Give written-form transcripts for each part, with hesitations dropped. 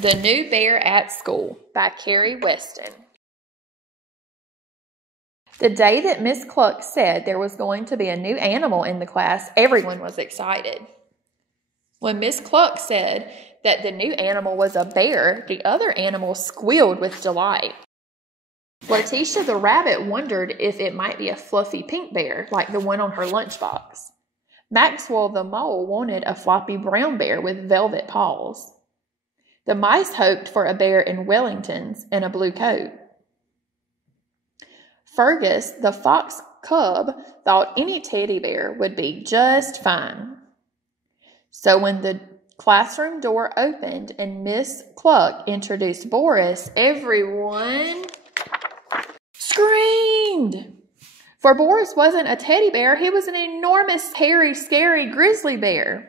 The New Bear at School by Carrie Weston. The day that Miss Cluck said there was going to be a new animal in the class, everyone was excited. When Miss Cluck said that the new animal was a bear, the other animals squealed with delight. Letitia the rabbit wondered if it might be a fluffy pink bear like the one on her lunchbox. Maxwell the mole wanted a floppy brown bear with velvet paws. The mice hoped for a bear in Wellingtons and a blue coat. Fergus, the fox cub, thought any teddy bear would be just fine. So when the classroom door opened and Miss Cluck introduced Boris, everyone screamed. For Boris wasn't a teddy bear, he was an enormous, hairy, scary grizzly bear.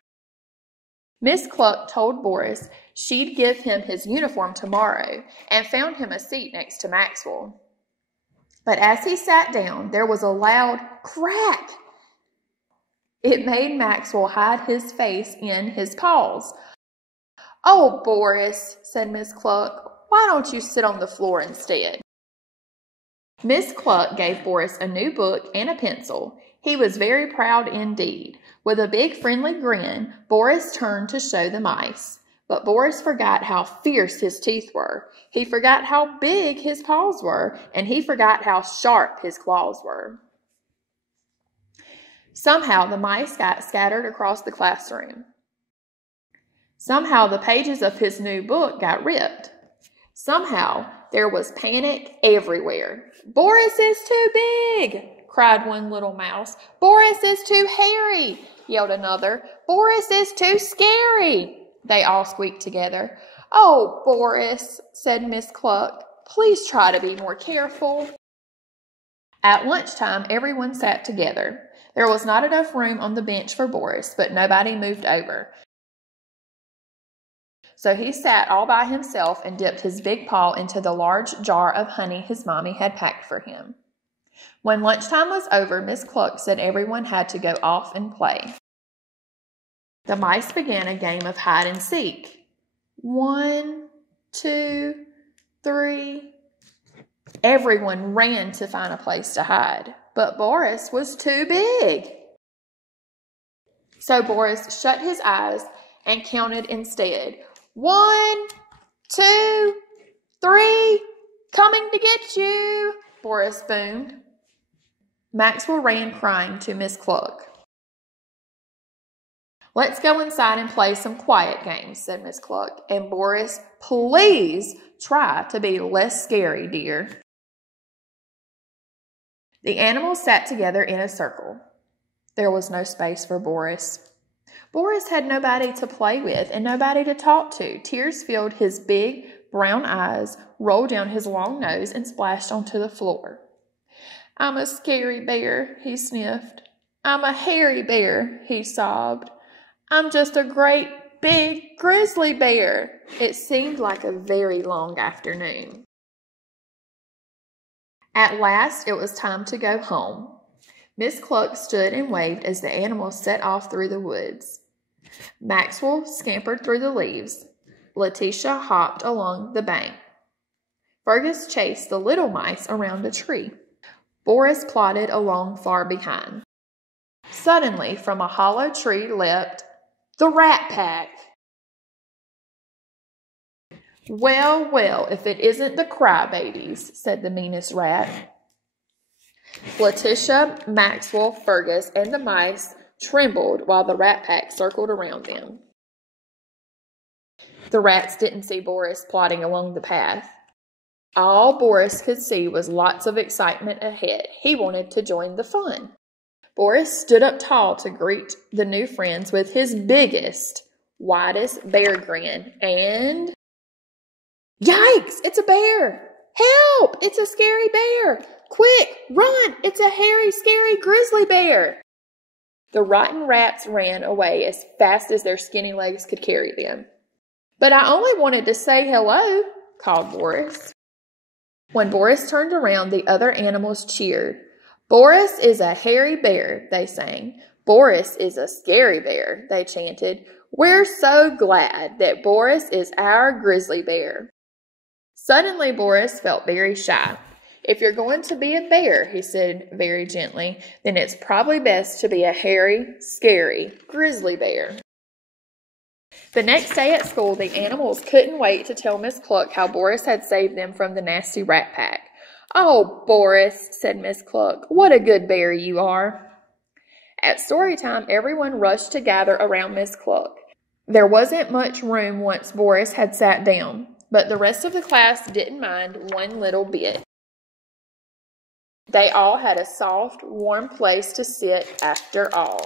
Miss Cluck told Boris she'd give him his uniform tomorrow and found him a seat next to Maxwell. But as he sat down, there was a loud crack. It made Maxwell hide his face in his paws. "Oh, Boris," said Miss Cluck, "why don't you sit on the floor instead?" Miss Cluck gave Boris a new book and a pencil. He was very proud indeed. With a big friendly grin, Boris turned to show the mice. But Boris forgot how fierce his teeth were. He forgot how big his paws were, and he forgot how sharp his claws were. Somehow the mice got scattered across the classroom. Somehow the pages of his new book got ripped. Somehow there was panic everywhere. "Boris is too big!" cried one little mouse. "Boris is too hairy!" yelled another. "Boris is too scary!" They all squeaked together. "Oh, Boris," said Miss Cluck, "please try to be more careful." At lunchtime, everyone sat together. There was not enough room on the bench for Boris, but nobody moved over. So he sat all by himself and dipped his big paw into the large jar of honey his mommy had packed for him. When lunchtime was over, Miss Cluck said everyone had to go off and play. The mice began a game of hide and seek. 1, 2, 3. Everyone ran to find a place to hide, but Boris was too big. So Boris shut his eyes and counted instead. 1, 2, 3, coming to get you, Boris boomed. Maxwell ran crying to Miss Cluck. "Let's go inside and play some quiet games," said Miss Cluck. "And Boris, please try to be less scary, dear." The animals sat together in a circle. There was no space for Boris. Boris had nobody to play with and nobody to talk to. Tears filled his big brown eyes, rolled down his long nose, and splashed onto the floor. "I'm a scary bear," he sniffed. "I'm a hairy bear," he sobbed. "I'm just a great big grizzly bear." It seemed like a very long afternoon. At last, it was time to go home. Miss Cluck stood and waved as the animals set off through the woods. Maxwell scampered through the leaves. Letitia hopped along the bank. Fergus chased the little mice around a tree. Boris plodded along far behind. Suddenly, from a hollow tree leapt the Rat Pack. "Well, well, if it isn't the crybabies," said the meanest rat. Letitia, Maxwell, Fergus, and the mice trembled while the Rat Pack circled around them. The rats didn't see Boris plodding along the path. All Boris could see was lots of excitement ahead. He wanted to join the fun. Boris stood up tall to greet the new friends with his biggest, widest bear grin, and "Yikes! It's a bear! Help! It's a scary bear! Quick, run! It's a hairy, scary grizzly bear!" The rotten rats ran away as fast as their skinny legs could carry them. "But I only wanted to say hello," called Boris. When Boris turned around, the other animals cheered. "Boris is a hairy bear," they sang. "Boris is a scary bear," they chanted. We're so glad that Boris is our grizzly bear. Suddenly, Boris felt very shy. If you're going to be a bear, he said very gently, then it's probably best to be a hairy, scary grizzly bear. The next day at school, the animals couldn't wait to tell Miss Cluck how Boris had saved them from the nasty rat pack. "Oh, Boris," said Miss Cluck, "what a good bear you are." At story time, everyone rushed to gather around Miss Cluck. There wasn't much room once Boris had sat down, but the rest of the class didn't mind one little bit. They all had a soft, warm place to sit after all.